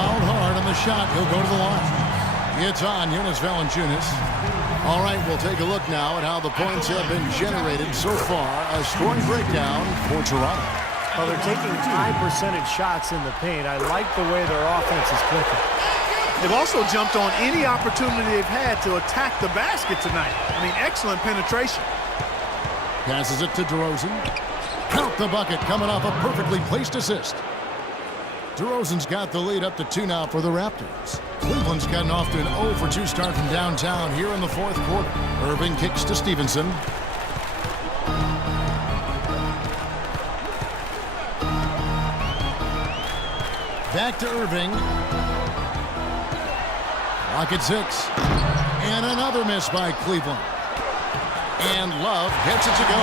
fouled hard on the shot. He'll go to the line. It's on Jonas Valanciunas. All right, we'll take a look now at how the points have been generated so far. A scoring breakdown for Toronto. Well, they're taking high percentage shots in the paint. I like the way their offense is clicking. They've also jumped on any opportunity they've had to attack the basket tonight. I mean, excellent penetration. Passes it to DeRozan. Count the bucket, coming off a perfectly placed assist. DeRozan's got the lead up to 2 now for the Raptors. Cleveland's gotten off to an 0 for 2 start from downtown here in the fourth quarter. Irving kicks to Stevenson. Back to Irving. Clock at 6. And another miss by Cleveland. And Love gets it to go.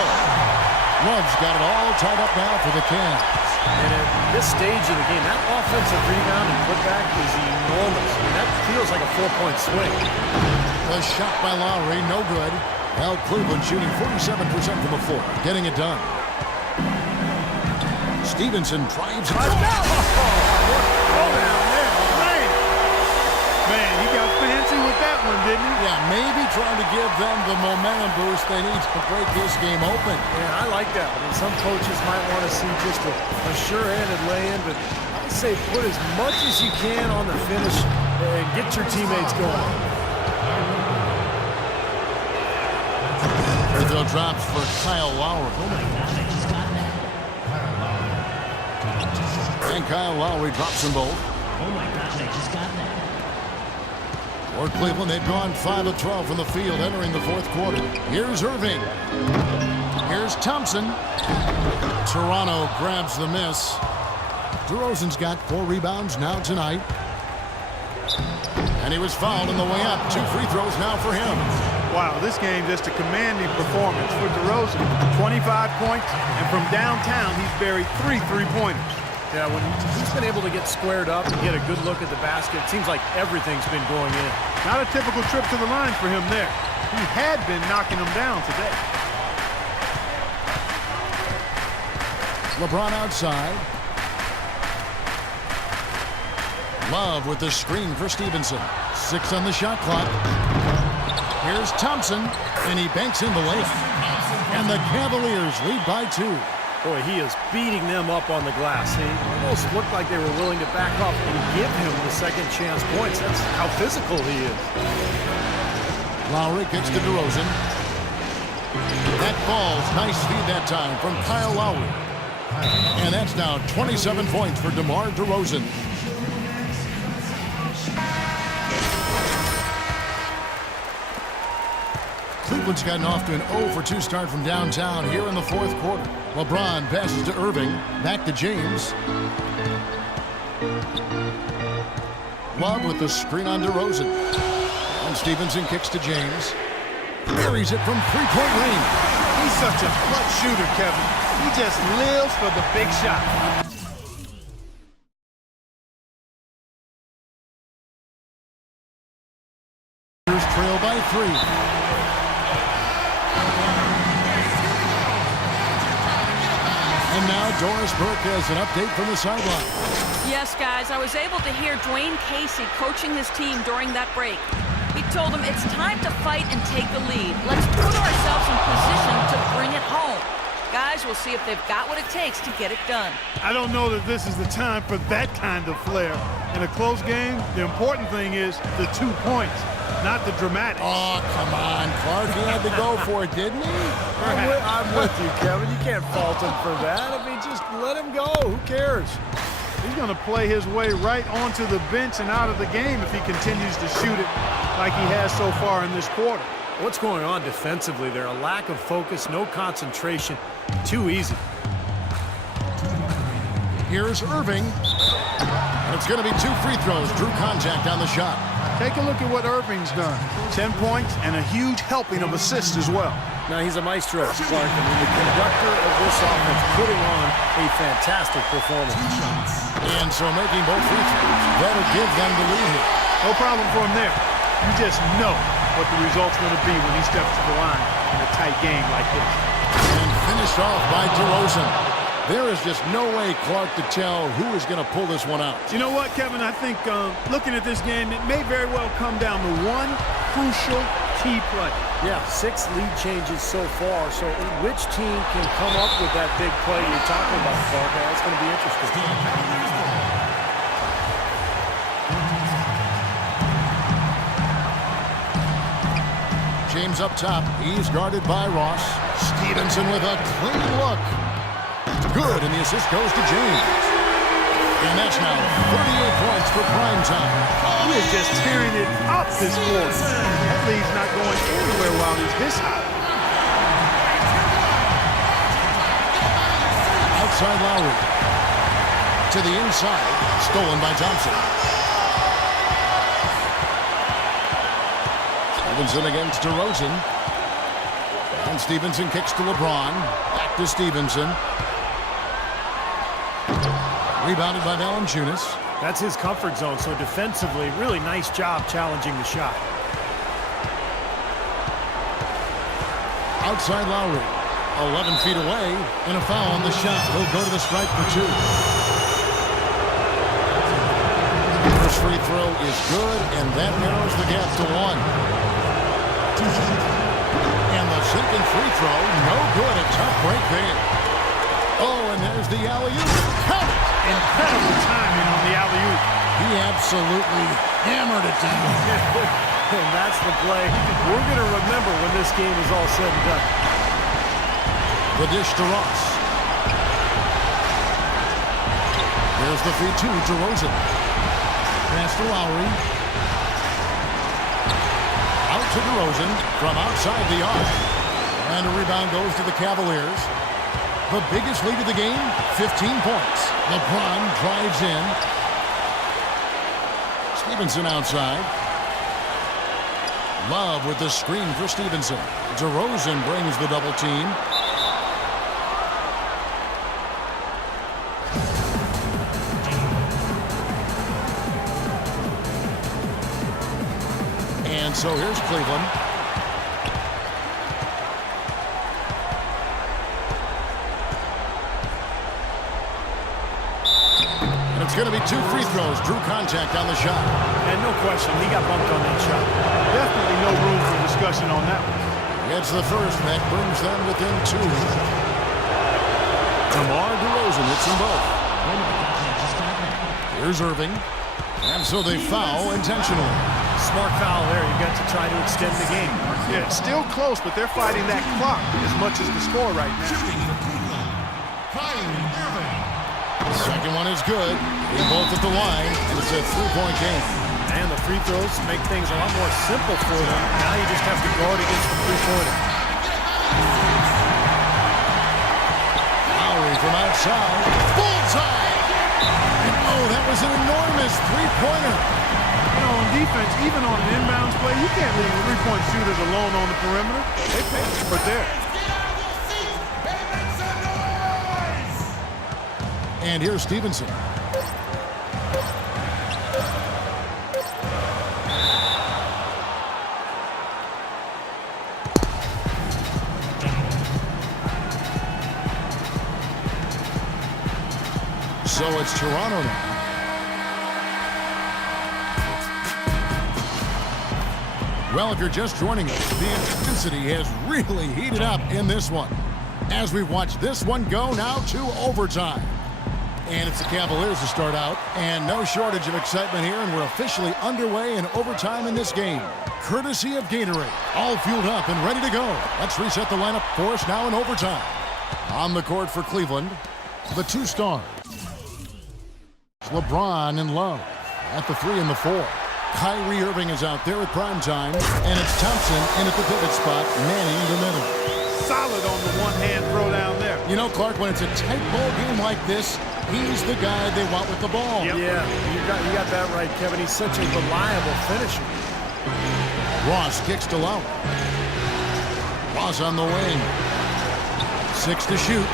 Love's got it all tied up now for the Cavs. And at this stage of the game, that offensive rebound and putback is enormous. I mean, that feels like a 4-point swing. The shot by Lowry, no good. Well, Cleveland shooting 47% from the floor, getting it done. Stevenson drives it. Man, he got fancy with that one, didn't he? Yeah, maybe trying to give them the momentum boost they need to break this game open. Yeah, I like that. I mean, some coaches might want to see just a sure-handed lay-in, but I say put as much as you can on the finish and get your teammates going. Third drops for Kyle Lowry. Oh my God, I just got that. And Kyle Lowry drops them both. Oh my gosh, I just got that. For Cleveland, they've gone 5 of 12 from the field entering the fourth quarter. Here's Irving. Here's Thompson. Toronto grabs the miss. DeRozan's got 4 rebounds now tonight. And he was fouled on the way up. 2 free throws now for him. Wow, this game just a commanding performance for DeRozan. 25 points, and from downtown, he's buried 3 three-pointers. Yeah, when he's been able to get squared up and get a good look at the basket, it seems like everything's been going in. Not a typical trip to the line for him there. He had been knocking them down today. LeBron outside. Love with the screen for Stevenson. 6 on the shot clock. Here's Thompson, and he banks in the layup. And the Cavaliers lead by 2. Boy, he is beating them up on the glass. He almost looked like they were willing to back off and give him the second chance points. That's how physical he is. Lowry gets to DeRozan. That falls. Nice feed that time from Kyle Lowry. And that's now 27 points for DeMar DeRozan. Cleveland's gotten off to an 0 for 2 start from downtown here in the fourth quarter. LeBron passes to Irving. Back to James. Love with the screen on DeRozan. And Stevenson kicks to James. Buries it from 3-point range. He's such a clutch shooter, Kevin. He just lives for the big shot. Trail by 3. And now Doris Burke has an update from the sideline. Yes, guys, I was able to hear Dwayne Casey coaching his team during that break. He told them it's time to fight and take the lead. Let's put ourselves in position to bring it home. Guys, we'll see if they've got what it takes to get it done. I don't know that this is the time for that kind of flair. In a close game, the important thing is the 2 points, not the dramatic. Oh, come on. Clark, he had to go for it, didn't he? I'm with you, Kevin. You can't fault him for that. I mean, just let him go. Who cares? He's going to play his way right onto the bench and out of the game if he continues to shoot it like he has so far in this quarter. What's going on defensively there? A lack of focus, no concentration. Too easy. Here's Irving. And it's going to be 2 free throws. Drew contact on the shot. Take a look at what Irving's done. 10 points and a huge helping of assists as well. Now he's a maestro, Clark. I mean, the conductor of this offense putting on a fantastic performance. And so making both free throws, that'll give them the lead here. No problem for him there. You just know what the result's going to be when he steps to the line in a tight game like this. And finished off by DeRozan. There is just no way, Clark, to tell who is going to pull this one out. You know what, Kevin? I think looking at this game, it may very well come down to one crucial key play. Yeah, 6 lead changes so far. So which team can come up with that big play you're talking about, Clark? That's going to be interesting. James up top. He's guarded by Ross. Stevenson with a clean look. Good, and the assist goes to James. And that's now 38 points for prime time. He is just tearing it up this quarter. That lead's not going anywhere while he's this high. Outside Lowry. To the inside. Stolen by Thompson. Stevenson against DeRozan. And Stevenson kicks to LeBron. Back to Stevenson. Rebounded by Valanciunas. That's his comfort zone, so defensively, really nice job challenging the shot. Outside Lowry. 11 feet away, and a foul on the shot. He'll go to the stripe for 2. First free throw is good, and that narrows the gap to 1. And the second free throw, no good. A tough break there. Oh, and there's the alley-oop. Count it! Incredible timing on the alley-oop. He absolutely hammered it down. And that's the play we're going to remember when this game is all said and done. The dish to Ross. There's the feed to DeRozan. Pass to Lowry. Out to DeRozan from outside the arc. And a rebound goes to the Cavaliers. The biggest lead of the game, 15 points. LeBron drives in. Stevenson outside. Love with the screen for Stevenson. DeRozan brings the double team. And so here's Cleveland. And it's going to be 2 free throws. Drew contact on the shot. And no question, he got bumped on that shot. Definitely no room for discussion on that one. Gets the first. That brings them within 2. DeMar DeRozan hits them both. Here's Irving. And so they foul intentionally. Smart foul there. You got to try to extend the game. Yeah, it's still close, but they're fighting that clock as much as the score right now. Second one is good. They're both at the line, and it's a 3-point game. And the free throws make things a lot more simple for them. Now you just have to guard against the three-pointer. Lowry from outside. Bullseye! And oh, that was an enormous three-pointer. You know, on defense, even on an inbounds play, you can't leave three-point shooters alone on the perimeter. They pay for there. And here's Stevenson. So it's Toronto now. Well, if you're just joining us, the intensity has really heated up in this one. As we watch this one go now to overtime. And it's the Cavaliers to start out, and no shortage of excitement here, and we're officially underway in overtime in this game. Courtesy of Gatorade, all fueled up and ready to go. Let's reset the lineup for us now in overtime. On the court for Cleveland, the 2 stars. LeBron and Love at the 3 and the 4. Kyrie Irving is out there at prime time, and it's Thompson in at the pivot spot, manning the middle. Solid on the one-hand throw down there. You know, Clark, when it's a tight ball game like this, he's the guy they want with the ball. Yep. Yeah, you got that right, Kevin. He's such a reliable finisher. Ross kicks to Lowry. Ross on the wing. 6 to shoot.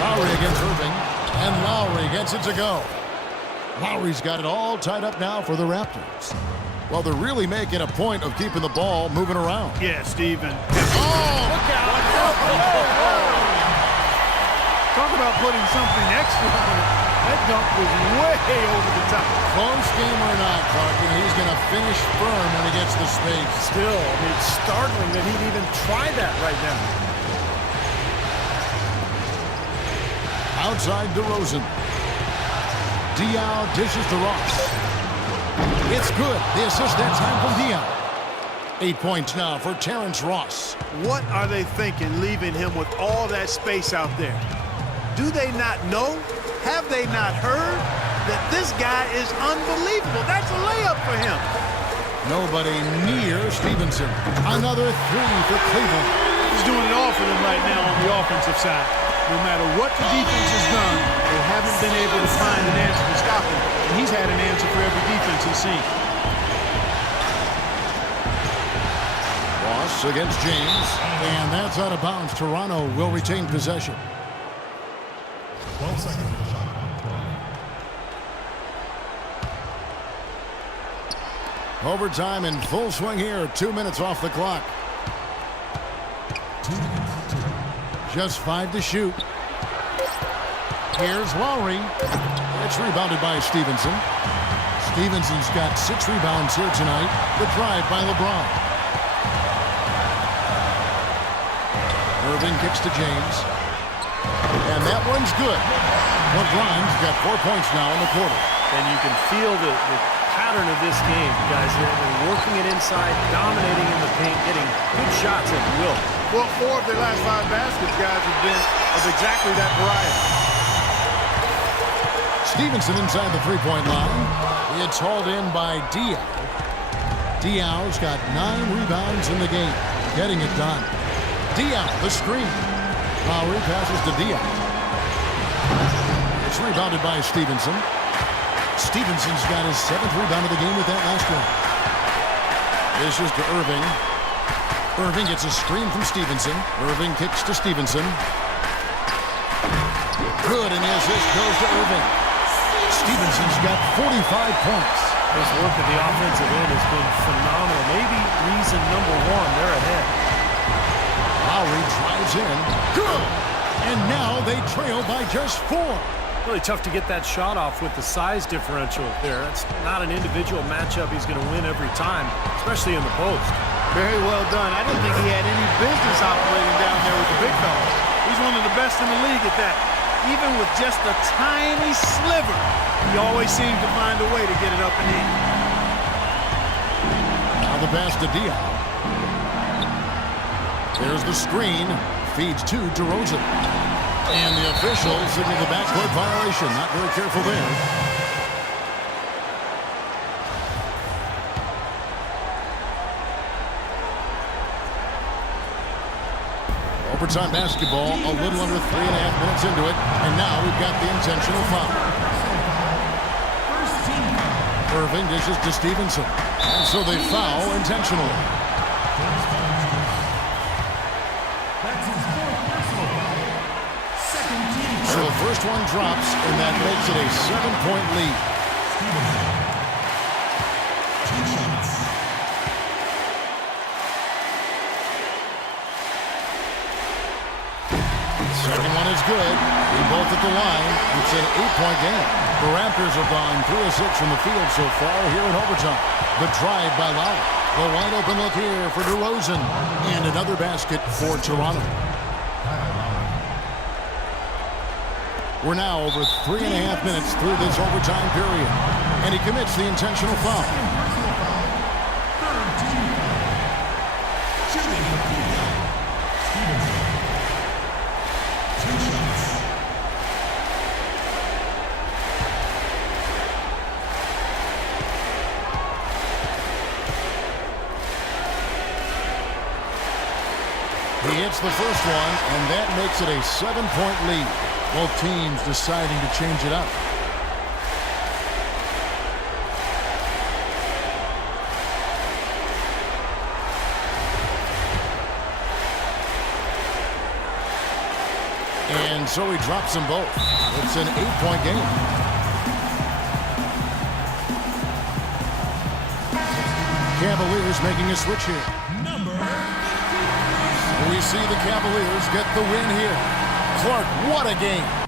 Lowry against Irving. And Lowry gets it to go. Lowry's got it all tied up now for the Raptors. Well, they're really making a point of keeping the ball moving around. Yeah, Steven. Oh! Look out. Talk about putting something extra on it. That dunk was way over the top. Close game or not, Clark, and he's going to finish firm when he gets the space. Still, I mean, it's startling that he'd even try that right now. Outside DeRozan. Diaw dishes to Ross. It's good. The assist that time from Diaw. 8 points now for Terrence Ross. What are they thinking leaving him with all that space out there? Do they not know? Have they not heard that this guy is unbelievable? That's a layup for him. Nobody near Stevenson. Another three for Cleveland. He's doing it all for them right now on the offensive side. No matter what the defense has done, they haven't been able to find an answer to stop him. And he's had an answer for every defense he's seen. Ross against James. And that's out of bounds. Toronto will retain possession. 12 seconds. Overtime in full swing here. 2 minutes off the clock. Just 5 to shoot. Here's Lowry. It's rebounded by Stevenson. Stevenson's got 6 rebounds here tonight. The drive by LeBron. Irving kicks to James. And that one's good. LeBron's got 4 points now in the quarter. And you can feel the pattern of this game, guys. They're working it inside, dominating in the paint, getting good shots at will. Well, 4 of their last 5 baskets, guys, have been of exactly that variety. Stevenson inside the three-point line. It's hauled in by Diaw. Diaw's got 9 rebounds in the game, getting it done. Diaw, the screen. Lowry passes to Diaw. It's rebounded by Stevenson. Stevenson's got his 7th rebound of the game with that last one. This is to Irving. Irving gets a screen from Stevenson. Irving kicks to Stevenson. Good, and the assist goes to Irving. Stevenson's got 45 points. His work at the offensive end has been phenomenal. Maybe reason number 1, they're ahead. Lowry drives in. Good! And now they trail by just 4. Really tough to get that shot off with the size differential there. That's not an individual matchup he's going to win every time, especially in the post. Very well done. I didn't think he had any business operating down there with the big fellas. He's one of the best in the league at that. Even with just a tiny sliver, he always seems to find a way to get it up and in. Now the pass to Diaw. There's the screen. Feeds to DeRozan. And the officials signal the backcourt violation. Not very careful there. Overtime basketball, a little under 3.5 minutes into it. And now we've got the intentional foul. Irving dishes to Stevenson. And so they foul intentionally. So the first one drops, and that makes it a 7-point lead. Second one is good. We both at the line. It's an 8-point game. The Raptors have gone 3 of 6 from the field so far here in overtime. The drive by Lowry. The wide open look here for DeRozan. And another basket for Toronto. We're now over 3.5 minutes through this overtime period. And he commits the intentional foul. He hits the first one, and that makes it a 7-point lead. Both teams deciding to change it up. And so he drops them both. It's an 8-point game. Cavaliers making a switch here. We see the Cavaliers get the win here. Clark, what a game.